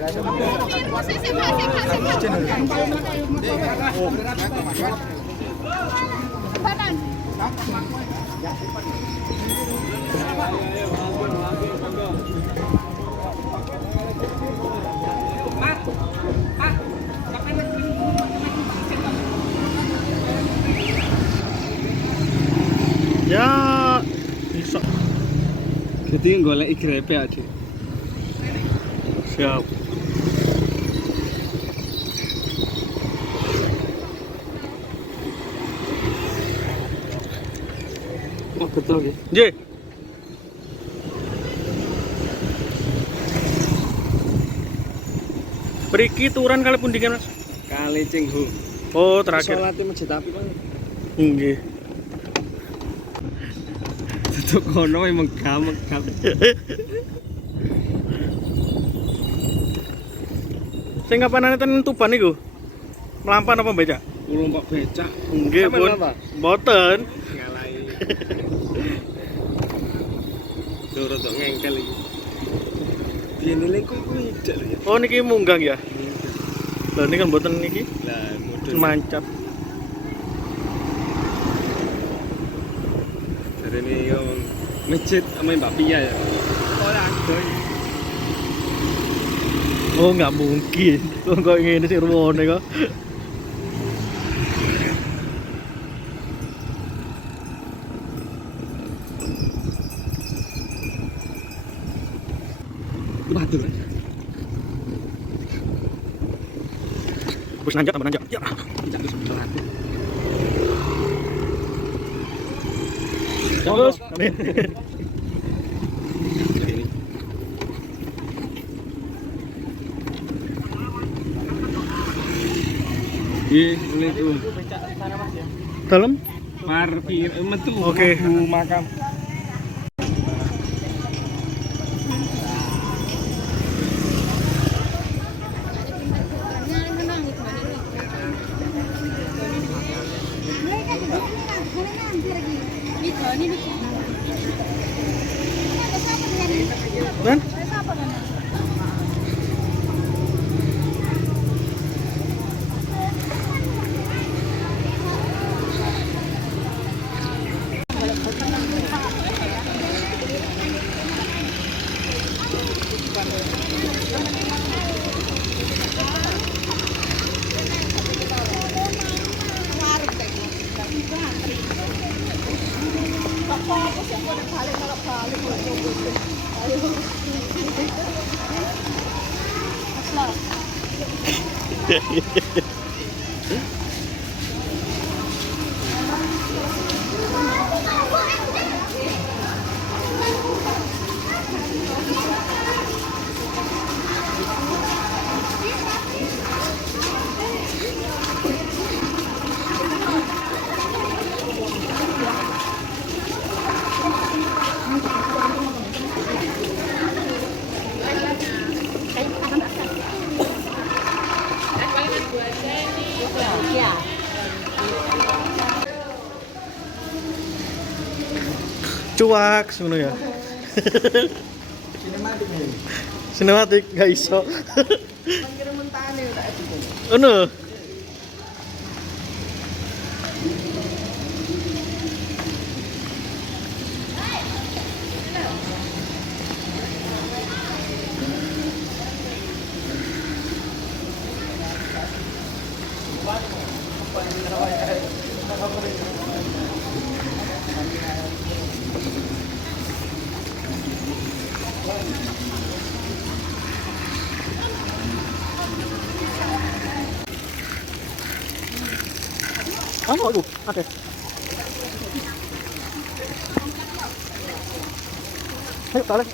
Ya, bisa. Jadi golek grepe aja. Siap. Oh betul ya. J. Periki turan kali pundi kan, Mas? Kali Cinghu. Oh, terakhir. Salatnya masjid api kan. Nggih. Tutuk kono emang gamek kan. Sing kapanane ten Tuban niku? Melampan apa becak? Numpak becak. Nggih, Sampeyan Pun. apa? Mboten. Ngalahi. Doro tok ngengkel iki. Biyen lek kuwi ijek lho ya. Oh, niki munggang ya. Lho ini kan mboten niki Lah mudun. mancat. Dari ini masjid sama Mbak Pia ya. Ora adoh. Oh, nggak mungkin. Kok ngene sih ruwone kok. Batur. Terus nanjak tambah nanjak. Ya. Tidak bisa berlatih. Terus. Amin. Iya, ini tuh. Dalam? Parkir, metu. Oke. Makam. Dan? Cuak ngono ya. Sinematik gak iso. Ono. Ano itu? Oke. Ayo tarik.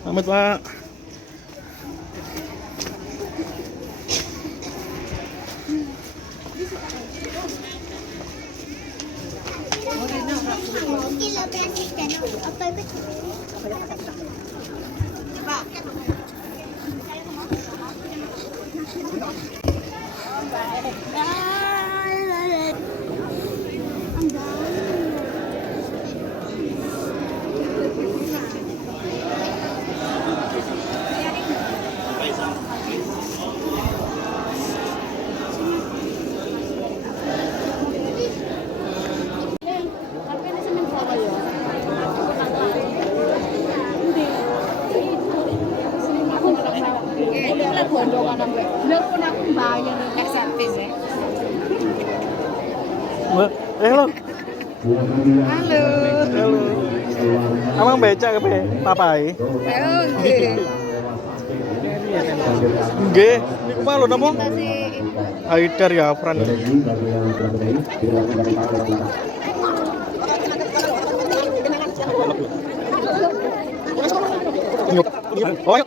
Pamit, Pak. Mbak, halo. Halo. Halo. Abang becak ke papai? Nggih, niku malu napa? Haidar ya, Fran. Oh, yuk.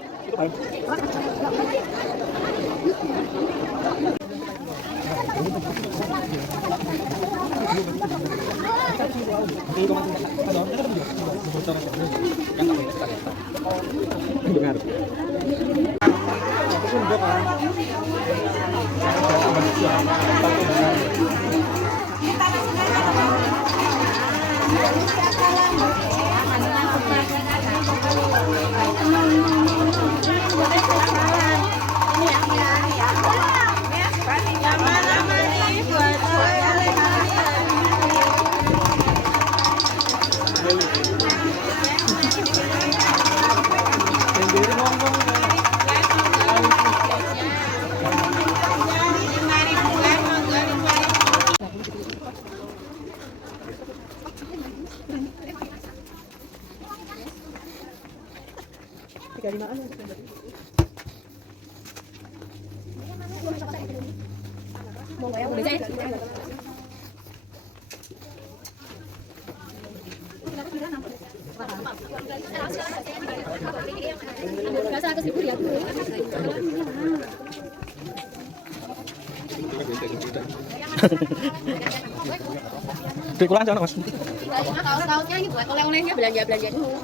Duit kurang jangan Mas. Kaos-kaosnya ini buat oleh-olehnya, belanja-belanja dulu.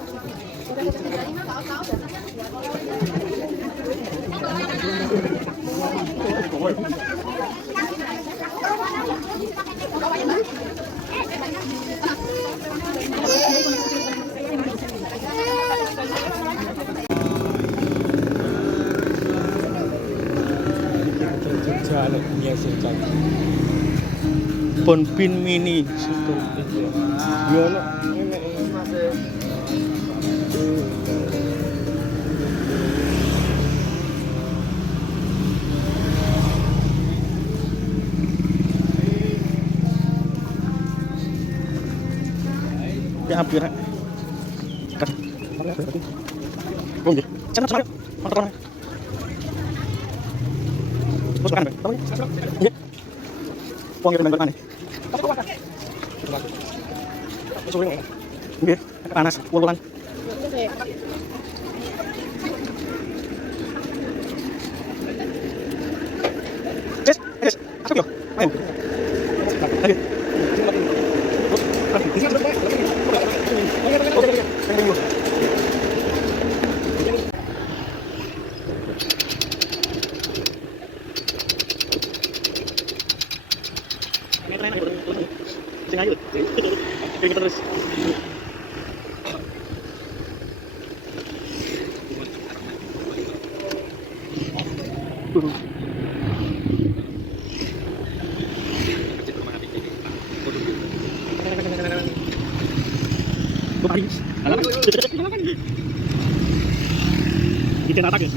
Bonbin mini. Ya hampir. Oh nggih. Cenah semangat. Motor. Bos kan, Bang. Nggih. Wong ngirim mana? Nggih, panas, wululan. Yes, masuk yo. Ayo. Ayo. Sing ayo. Kita terus. Ikan atak ya?